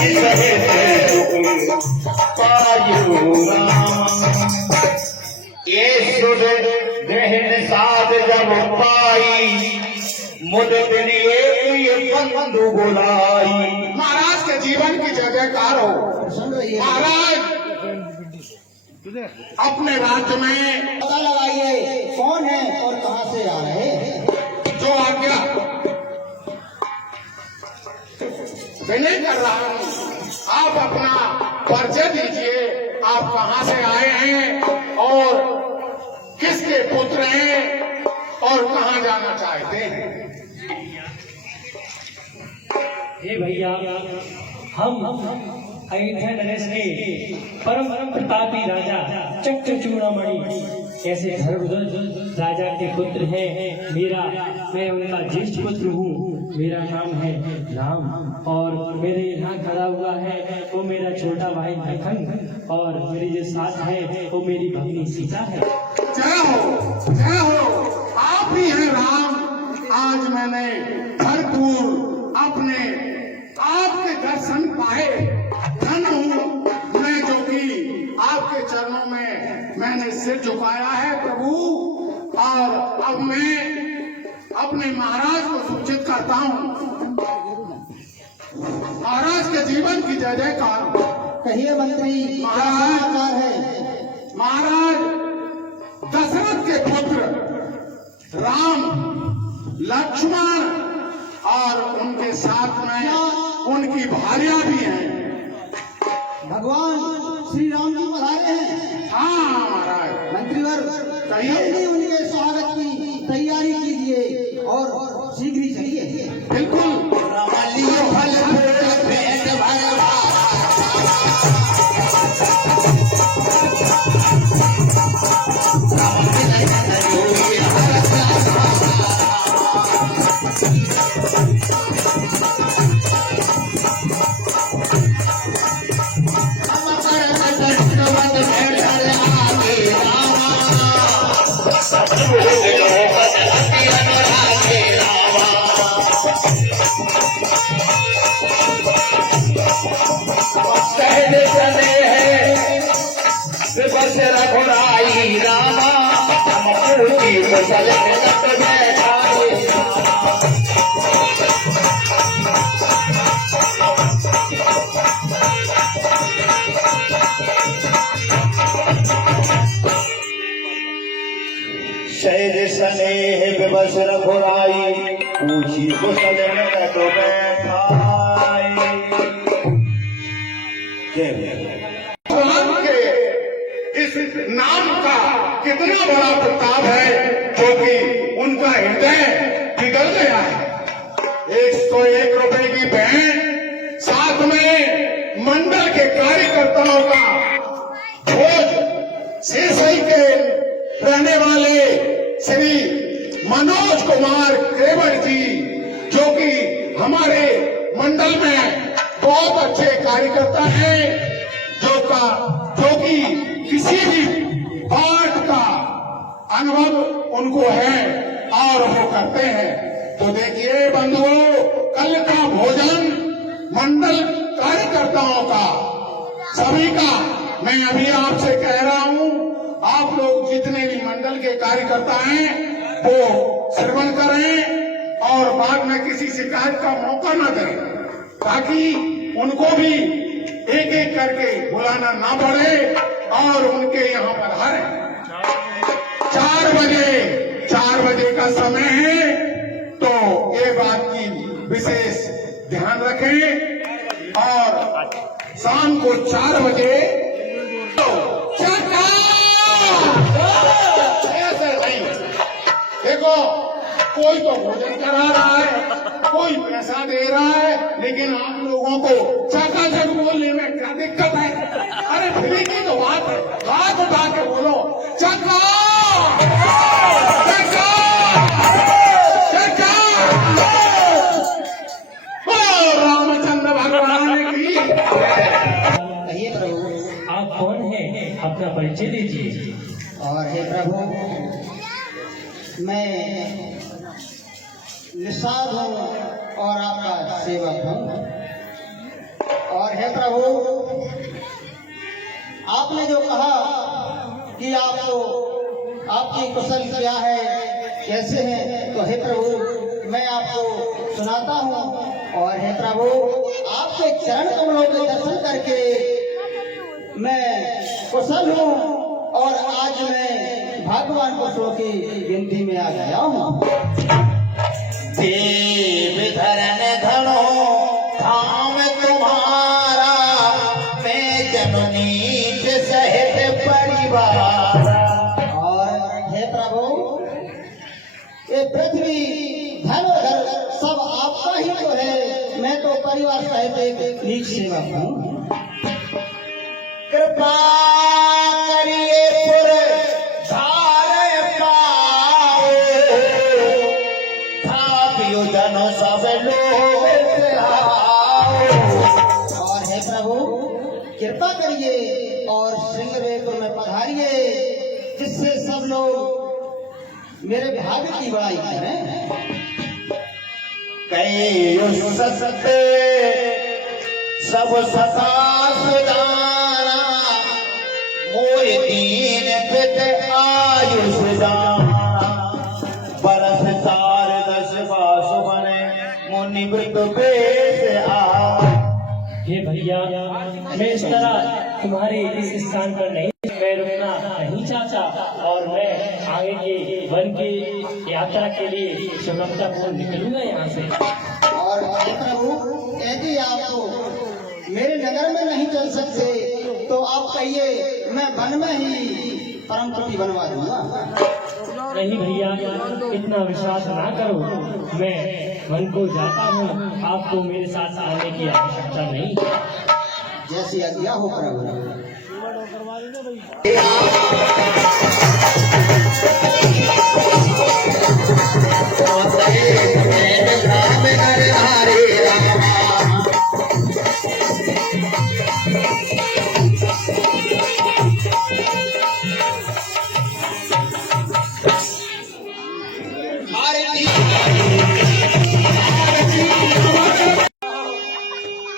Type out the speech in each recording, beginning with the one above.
ये सुध ग्रहण साध जब पाई मुदत लिए ये बंधु बुलाई। महाराज के जीवन की जयकार हो। महाराज अपने राज्य में पता लगाइए कौन है और कहां से आ रहे हैं। जो आज्ञा विनय कर रहा हूं, आप अपना परिचय दीजिए। आप कहां से आए हैं और किसके पुत्र हैं और कहां जाना चाहते हैं। हे भैया, हम अयोध्या नरेश के परम प्रतापी राजा चक्रचूड़ामणि ऐसे धर्मध्वज राजा के पुत्र हैं। मैं उनका ज्येष्ठ पुत्र हूँ। मेरा नाम है राम और मेरे यहाँ खड़ा हुआ है वो मेरा छोटा भाई लखन और मेरी जो साथ है वो मेरी भगिनी सीता है। जय हो, जय हो। आप ही हैं राम। आज मैंने भरपूर अपने आपके दर्शन पाए। धन हूँ मैं जो कि आपके चरणों में मैंने सिर झुकाया है प्रभु। और अब मैं अपने महाराज को सूचित करता हूँ। महाराज के जीवन की जय जयकार। कहिए मंत्री, महाराज है महाराज दशरथ के पुत्र राम, लक्ष्मण और उनके साथ में उनकी भार्या भी हैं। भगवान श्री राम जी पधारे हैं। हाँ महाराज। मंत्रीवर कहिए। जल्दी उनके स्वागत की तैयारी कीजिए और शीघ्र ही चलिए। बिल्कुल। रघुराई रामा की कुशल बैठा शैर स्नेह विवश रघुराई पूछी कुशल तो बैठा। इस नाम का कितना बड़ा प्रताप है जो कि उनका हृदय पिघल गया है। 101 रुपए की बहन, साथ में मंडल के कार्यकर्ताओं का भोज, शेषई के रहने वाले श्री मनोज कुमार केवट जी जो कि हमारे मंडल में बहुत अच्छे कार्यकर्ता हैं, जो कि किसी भी पाठ का अनुभव उनको है और वो करते हैं। तो देखिए बंधुओं, कल का भोजन मंडल कार्यकर्ताओं का, सभी का मैं अभी आपसे कह रहा हूँ, आप लोग जितने भी मंडल के कार्यकर्ता हैं वो श्रवण करें और बाद में किसी शिकायत का मौका न दें, ताकि उनको भी एक एक करके बुलाना ना पड़े और उनके यहाँ पर हर 4 बजे का समय है। तो ये बात की विशेष ध्यान रखें और शाम को 4 बजे ऐसे नहीं। देखो, कोई तो भोजन करा रहा है, कोई पैसा दे रहा है, लेकिन आप लोगों को चकाचक बोलने में क्या दिक्कत है? अरे फ्री की तो बात है, हाथ उठा के बोलो चका चका चका। रामचंद्र भगवान की। कहिए प्रभु, आप कौन हैं? अपना परिचय दीजिए। और हे प्रभु, मैं निषाद हूँ और आपका सेवक हूँ। और प्रभु, आपने जो कहा कि आपको आपकी कुशल क्या है, कैसे हैं, तो हे प्रभु मैं आपको सुनाता हूँ। और हे प्रभु, आपके चरण कमलों के दर्शन करके मैं कुशल हूँ और आज मैं भगवान कुशलों की गिनती में आ गया हूँ। देव धरन धनो धाम तुम्हारा, मैं जननी सहित परिवार। और हे प्रभु, ये पृथ्वी धन धन सब आपका ही तो है, मैं तो परिवार सहित एक नीच सेवक हूँ। कृपा करिए पुर धार पाओ, थापियो जन सब लोग आओ। और हे प्रभु, कृपा करिए और श्रृंगवेरपुर में पधारिए, जिससे सब लोग मेरे भाग्य की बड़ाई करें। कई सत्य सब सता सुदाना, मोय दीन पित आयुष दाना। बरस 4-10 बास बने, मुनि व्रत बेस आ। हे भैया, मैं इस तरह तुम्हारे इस स्थान पर नहीं मैं रुकना नहीं चाहता और मैं आगे के वन की यात्रा के लिए सुगमतापूर्ण निकलूंगा यहाँ से। और हे प्रभु, यदि आप मेरे नगर में नहीं चल सकते तो आप कहिए, मैं वन में ही परम पति बनवा दूंगा। नहीं भैया, इतना विश्वास ना करो, मैं वन को जाता हूँ, आपको मेरे साथ आने की आवश्यकता नहीं। जैसी आज्ञा हो प्रभु।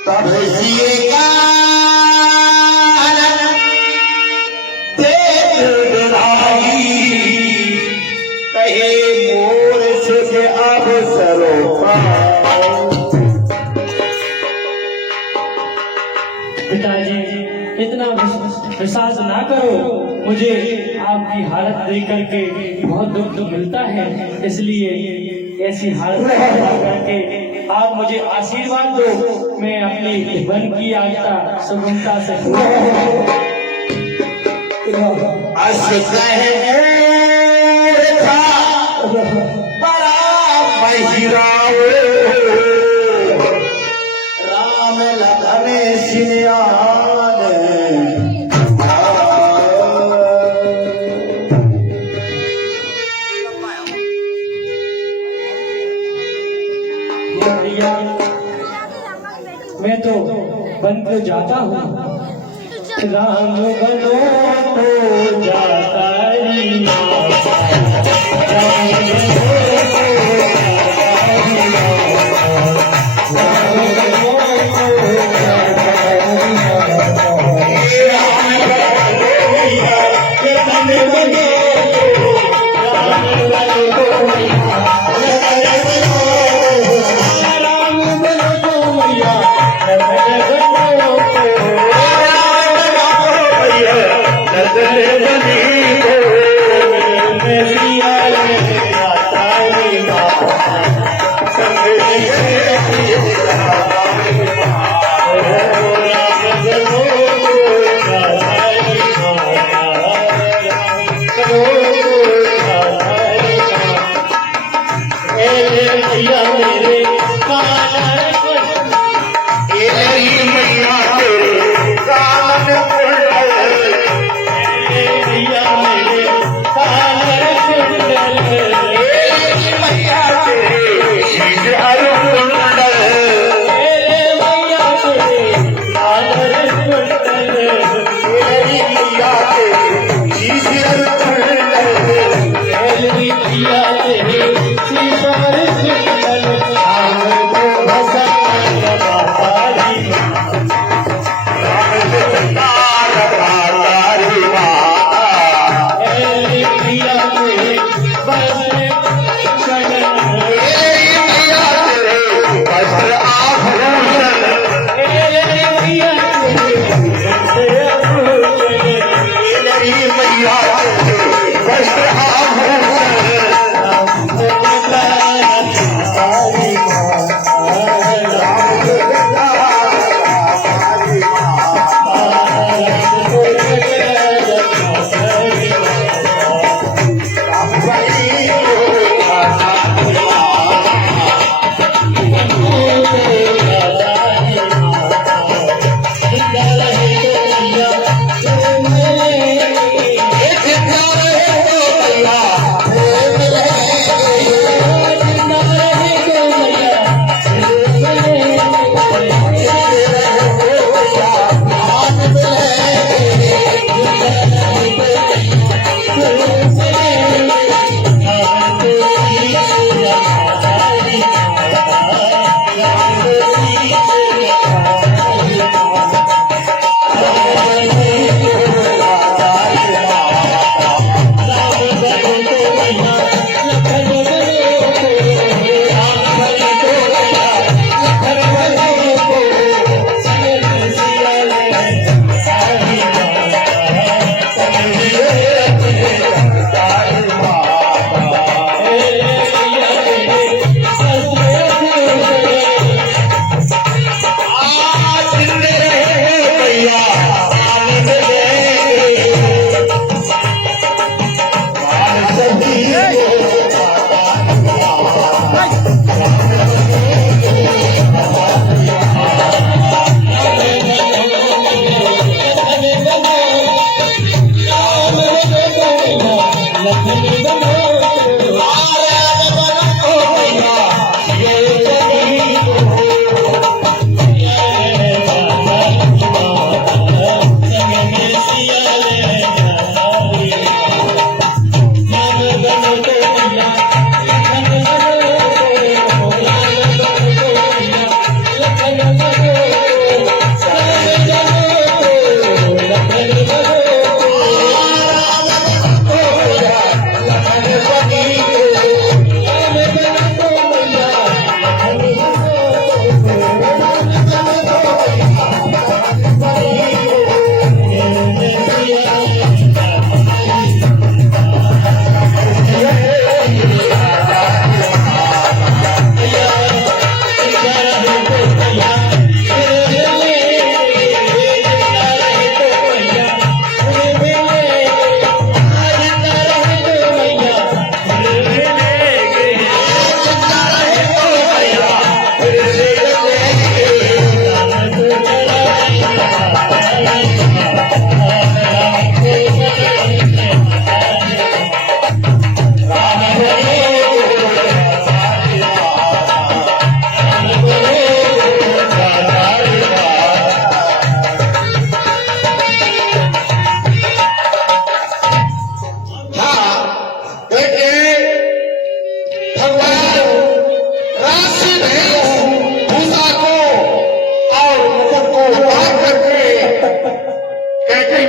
तब जिएगा कहे मोर से अब सरोपा। पिताजी, इतना विश्वास ना करो, मुझे आपकी हालत देख करके बहुत दुख मिलता है, इसलिए ऐसी हालत करके आप मुझे आशीर्वाद दो, मैं अपनी वन की यात्रा सुगमता से राम लखन सियान। मैं तो वन को जाता हूँ, राम बनो तो जाता ही भसा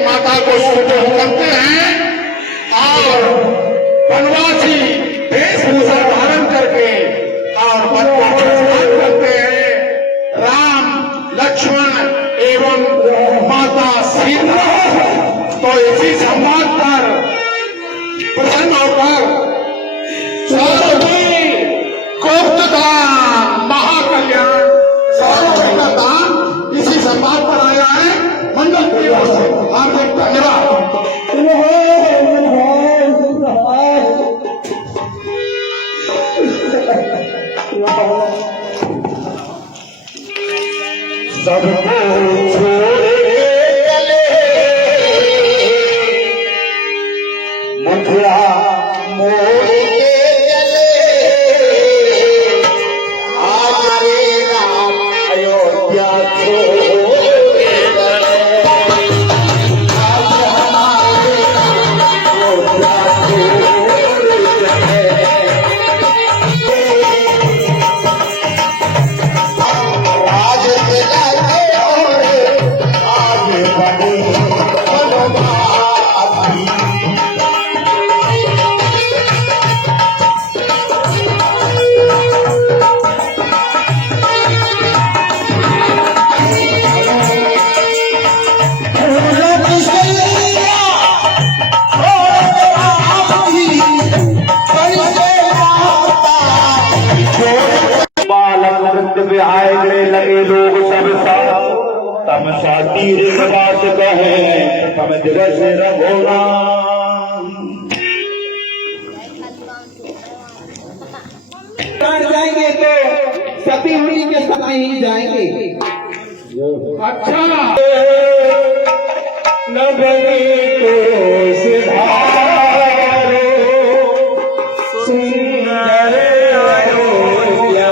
माता को सुपूर्द करते हैं और वनवासी वेशभूषा धारण करके और बच्चों को स्नान करते हैं। राम लक्ष्मण एवं माता सीता तो इसी संवाद पर प्रसन्न होकर दान महाकल्याण सार्वजनिक का दान इसी संवाद पर आया है। मंडल की ओर से हार्दिक धन्यवाद। सबको छोड़ के चले मथुरा मोड़ के चले आज रे राम अयोध्या छोड़ के चले आज हमारे अयोध्या छोड़ के चले राज के लागे और आगे बढ़े मनोभावी बालक नृत्य विहाय लगे लोग सब साथ तमसा तीर बात कहे तम दिवस रघोना जाएंगे तो सती होली के समय ही जाएंगे। अच्छा नगरी को सिधारो सुंदर अयोध्या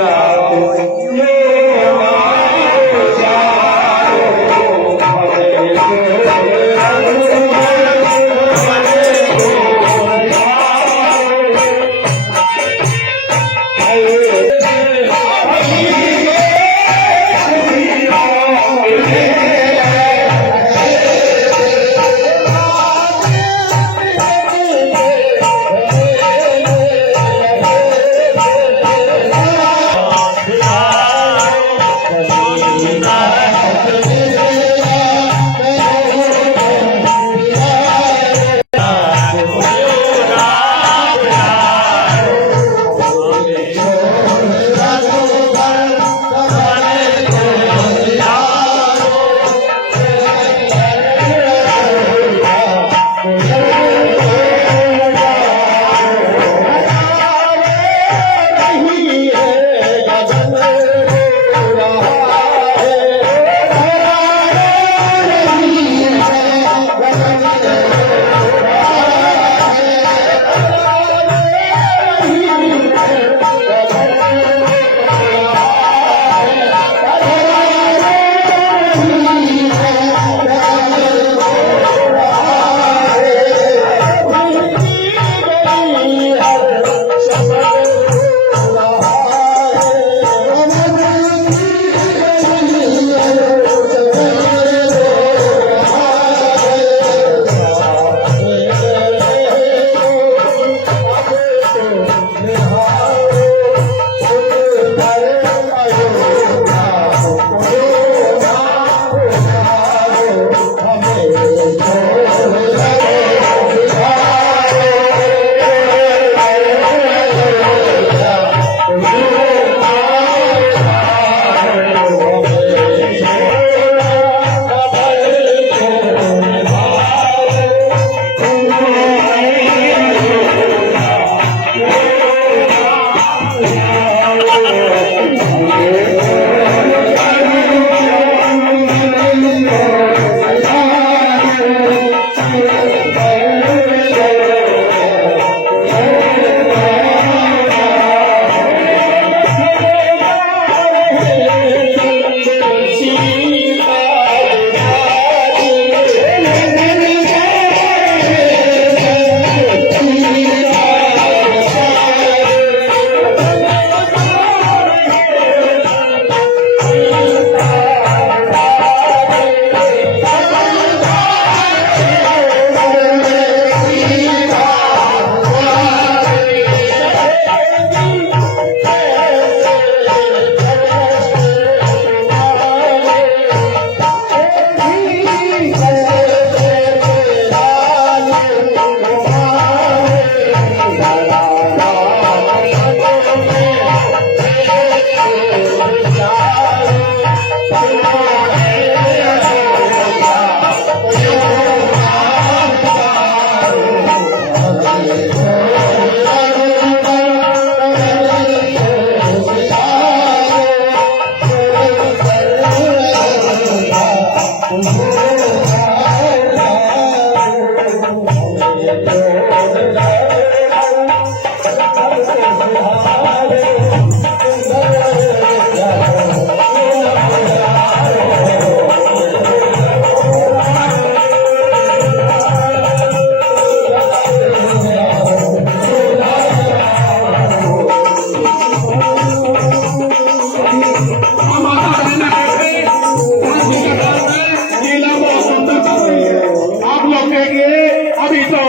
आप लोग देखिए, अभी तो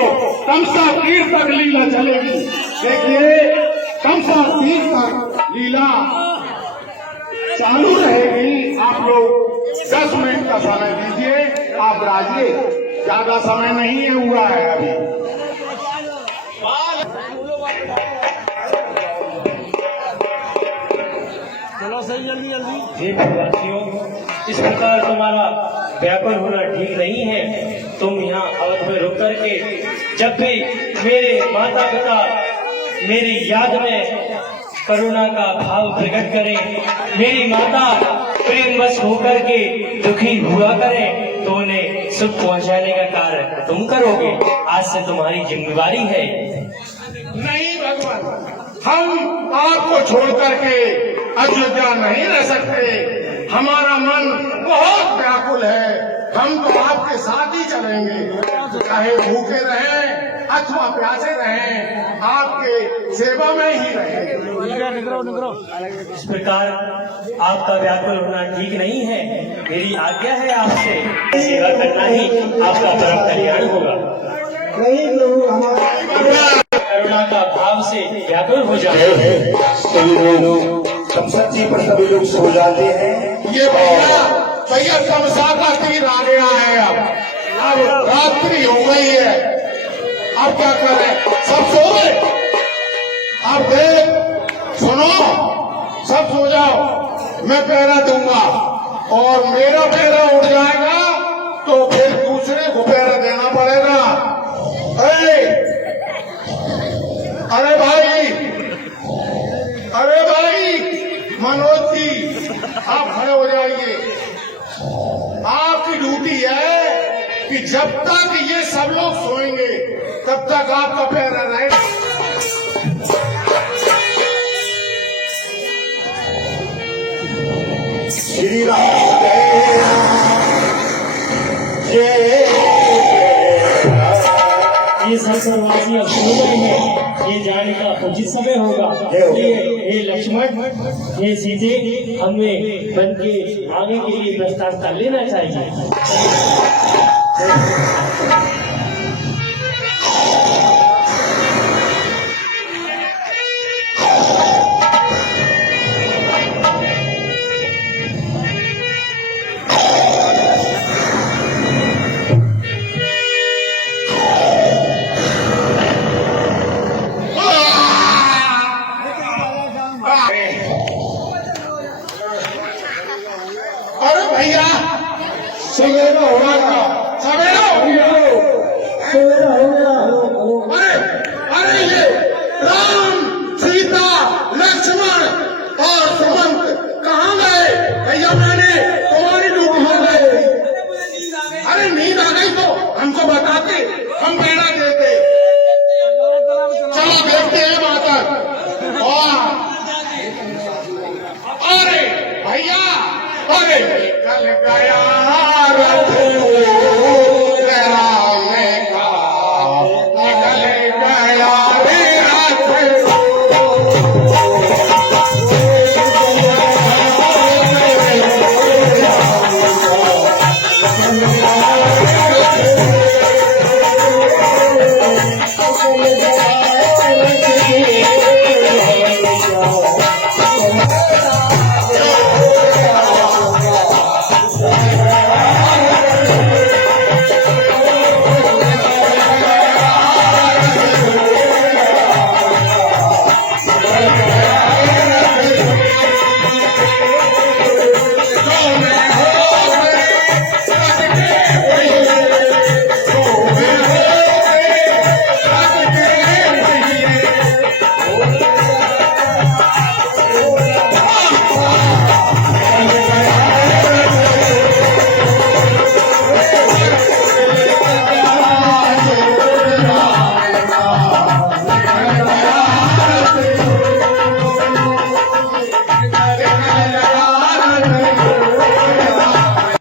तमसा तीर तक लीला चलेगी। देखिए, तमसा तीर तक लीला चालू रहेगी। आप लोग 10 मिनट का समय दीजिए। आप राजिए, ज्यादा समय नहीं हुआ है अभी। हे भक्तवासियों, इस प्रकार तुम्हारा व्याकुल होना ठीक नहीं है। तुम यहाँ अवध में रुक करके जब भी मेरे माता पिता मेरी याद में करुणा का भाव प्रकट करें, मेरी माता प्रेमवश होकर के दुखी हुआ करें, तो उन्हें सुख पहुंचाने का कार्य तुम करोगे। आज से तुम्हारी जिम्मेवारी है। नहीं भगवान, हम आपको छोड़ करके अयोध्या नहीं रह सकते। हमारा मन बहुत व्याकुल है। हम तो आपके साथ ही चलेंगे, चाहे भूखे रहें अथवा प्यासे रहें, आपके सेवा में ही रहें। इस प्रकार आपका व्याकुल होना ठीक नहीं है। मेरी आज्ञा है आपसे, सेवा करना ही आपका परम कल्याण होगा। करुणा का भाव से व्याकुल हो जाए। सभी लोग तमसा जी पर सभी लोग सो जाते हैं। ये भैया तमसा का तीर आ गया है। अब रात्रि हो गई है, अब क्या करें? सब सो गए। अब देख सुनो, सब सो जाओ, मैं पहरा दूंगा और मेरा पहरा उड़ जाएगा तो फिर दूसरे को पहरा देना पड़ेगा। अरे भाई, अरे भाई मनोज जी, आप खड़े हो जाइए। आपकी ड्यूटी है कि जब तक ये सब लोग सोएंगे तब तक आपका पहरा रहेगा। श्री राम जय जय। ये सर्ववासी अब सो गए हैं, ये जाने का उचित समय होगा। हे लक्ष्मण, हे सीते, हमें बन के आगे के लिए प्रस्ताव कर लेना चाहिए। अरे भैया, सवेरा हो गया, सवेरा हो गया। अरे ये राम, सीता, लक्ष्मण और सुमंत कहाँ गए? भैया मैंने तुम्हारी ड्यूटी हो गई। अरे नींद आ गई तो हमको बताते, हम पहरा देते। चलो देखते हैं माता। अरे भैया, अरे निकल गया